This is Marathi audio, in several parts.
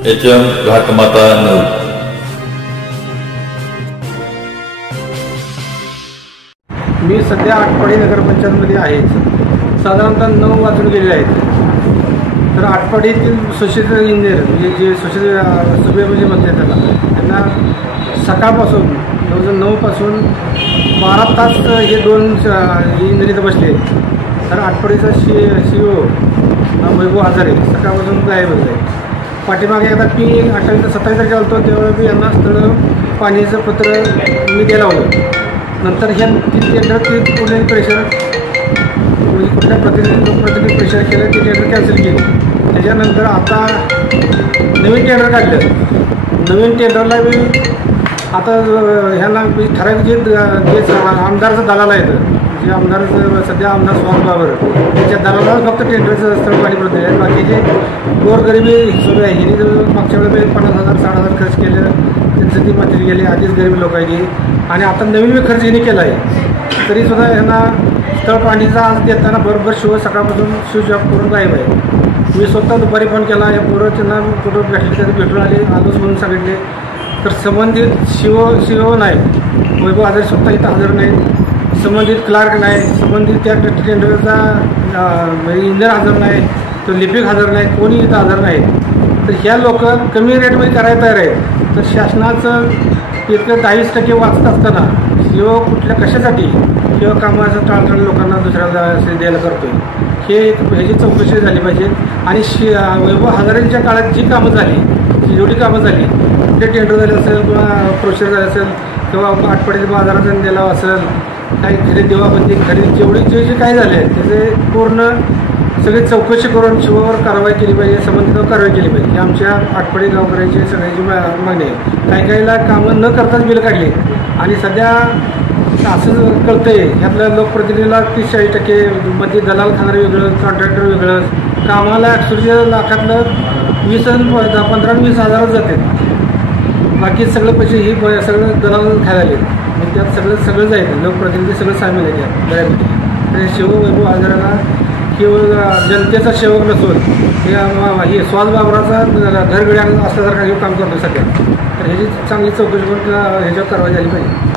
HM घाटमाता news. मी सध्या आटपाडी नगरपंचायतमध्ये आहे। साधारणतः 9 वाजून गेलेले आहेत। तर आटपाडीतील सोशल इंजिनियर म्हणजे जे सोशल सभे म्हणजे म्हणते त्यांना सकाळपासून 9 पासून 12 तास हे 2 इंजिनियर इथं बसले। तर आटपाडीचा CEO वैभव हजारे सकाळपासून गायब आहे। पाठीमागे एकदा मी 28 ते 27 तारखेला आलो तेव्हा मी यांना स्थळ पाणीचं पत्र मी द्यायला होतं। नंतर ह्या कुठल्याही प्रेशर म्हणजे कुठल्या लोकप्रतिनिधी प्रेशर केलं ते टेंडर कॅन्सल केले। त्याच्यानंतर आता नवीन टेंडर काढलं। नवीन टेंडरला मी आता ह्यांना ठराविक जे आमदारचं दलाल आहे जे आमदार सध्या आमदार सुहास बाबर त्याच्या दलालाला फक्त टेंडरचं स्थळ पाणी पडत आहे। बाकीचे गोरगरिबी सगळे आहे हिने मागच्या वेळेला 50,000 60,000 खर्च केलं त्यांचं ती मंत्री गेले आधीच गरीब लोक आहे आणि आता नवीन खर्च हिने केला आहे। तरीसुद्धा यांना स्थळ पाणीचा आज देताना बरोबर सकाळपासून स्विच ऑफ करून गायब आहे। मी स्वतः दुपारी फोन केला या पोरं त्यांना कुठं भेटले तरी भेटून आले आलोच म्हणून सांगितले। तर संबंधित शिओ नाही वैभव हजारे स्वतः इथं हजर नाही, संबंधित क्लार्क नाही, संबंधित त्या टेंडरचा इंजिनियर हजर नाही, तो लिपिक हजर नाही, कोणी इथं हजर नाही। तर ह्या लोक कमी रेटमध्ये करायला तयार आहेत। तर शासनाचं इतकं 40% वाचत असताना शिओ कुठल्या कशासाठी किंवा कामाचं टाळटाळ लोकांना दुसऱ्याला द्यायला करतो आहे ह्याची चौकशी झाली पाहिजे। आणि वैभव हजारेंच्या काळात जी कामं झाली जेवढी कामं झाली ते टेंडर झालं असेल किंवा प्रोसेस झालं असेल किंवा आटपाडीच्या बाजाराचा निलाव असेल काही खरेदी देवाबंदी खरेदी जेवढी जे काही झाले त्याचे पूर्ण सगळी चौकशी करून शिवावर कारवाई केली पाहिजे, संबंधित कारवाई केली पाहिजे। ही आमच्या आटपाडी गावकऱ्यांची सगळ्यांची मागणी आहे। काहीला कामं न करताच बिल काढली आणि सध्या असं कळतं आहे ह्यातल्या लोकप्रतिनिधीला 30-40% मध्ये दलाल खाणार वेगळं, कॉन्ट्रॅक्टर वेगळं, कामाला ॲक्च्युअली लाखातलं 15-20 हजारच जाते। बाकी सगळं पैसे ही सगळं दलाल खायला आले आणि त्यात सगळं जायचं लोकप्रतिनिधी सगळं सामील आहे त्यात बऱ्यापैकी। तर शिव वैभव हजाराला केवळ जनतेचा सेवक नसून हे सुहास बाबराचा घरगडी असल्यासारखा हे काम करतो सध्या। तर ह्याची चांगली चौकशी करून ह्याच्यावर कारवाई झाली पाहिजे।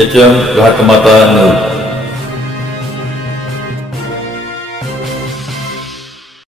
HM घाटमाता news.